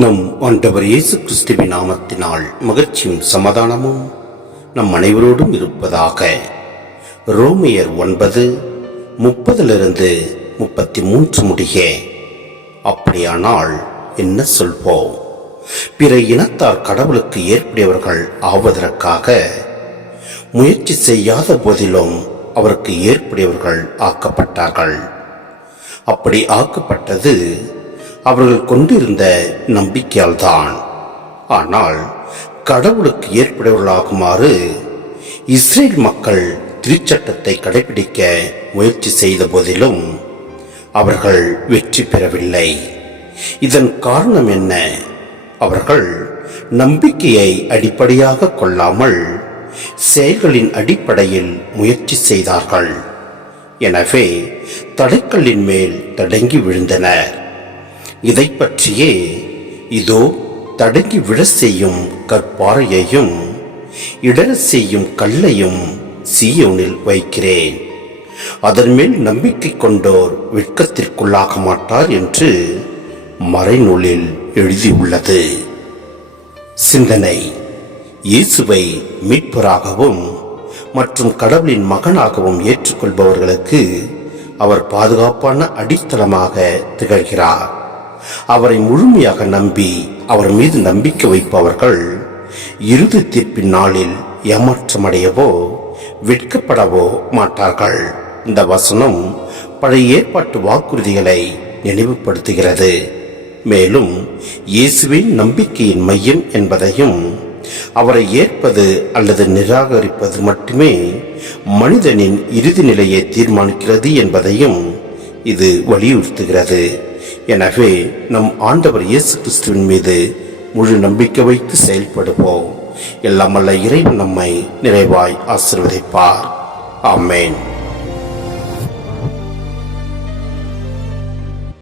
நம் ஆண்டவர் இயேசு கிறிஸ்துவின் நாமத்தினால் மகிழ்ச்சியும் சமாதானமும் நம் அனைவரோடும் இருப்பதாக. ரோமையர் 9:30-33 முடிய. அப்படியானால் என்ன சொல்வோம்? பிற இனத்தார் கடவுளுக்கு ஏற்புடையவர்கள் ஆவதற்காக முயற்சி செய்யாத போதிலும் அவருக்கு ஏற்புடையவர்கள் ஆக்கப்பட்டார்கள். அப்படி ஆக்கப்பட்டது அவர்கள் கொண்டிருந்த நம்பிக்கையால் தான். ஆனால் கடவுளுக்கு ஏற்புடையவர்களாகுமாறு இஸ்ரேல் மக்கள் திருச்சட்டத்தை கடைபிடிக்க முயற்சி செய்த போதிலும் அவர்கள் வெற்றி பெறவில்லை. இதன் காரணம் என்ன? அவர்கள் நம்பிக்கையை அடிப்படையாக கொள்ளாமல் செயல்களின் அடிப்படையில் முயற்சி செய்தார்கள். எனவே தடைக்கல்லின் மேல் தடங்கி விழுந்தனர். இதை பற்றியே இதோ தடங்கி விழ செய்யும் கற்பாறையையும் இடர செய்யும் கல்லையும் சீயோனில் வைக்கிறேன், அதன் மேல் நம்பிக்கை கொண்டோர் வெட்கத்திற்குள்ளாக மாட்டார் என்று மறைநூலில் எழுதியுள்ளது. சிந்தனை: இயேசுவை மீட்பராகவும் மற்றும் கடவுளின் மகனாகவும் ஏற்றுக்கொள்பவர்களுக்கு அவர் பாதுகாப்பான அடித்தளமாக திகழ்கிறார். அவரை முழுமையாக நம்பி அவர் மீது நம்பிக்கை வைப்பவர்கள் இறுதி தீர்ப்பின் நாளில் ஏமாற்றமடையவோ வெட்கப்படவோ மாட்டார்கள். இந்த வசனம் பழைய ஏற்பாட்டு வாக்குறுதிகளை நினைவுபடுத்துகிறது. மேலும் இயேசுவின் நம்பிக்கையின் மையம் என்பதையும், அவரை ஏற்பது அல்லது நிராகரிப்பது மட்டுமே மனிதனின் இறுதி நிலையை தீர்மானிக்கிறது என்பதையும் இது வலியுறுத்துகிறது. எனவே நம் ஆண்டவர் இயேசு கிறிஸ்துவின் மீது முழு நம்பிக்கை வைத்து செயல்படுவோம். எல்லாம் வல்ல இறைவன் நம்மை நிறைவாய் ஆசீர்வதிப்பார். ஆமென்.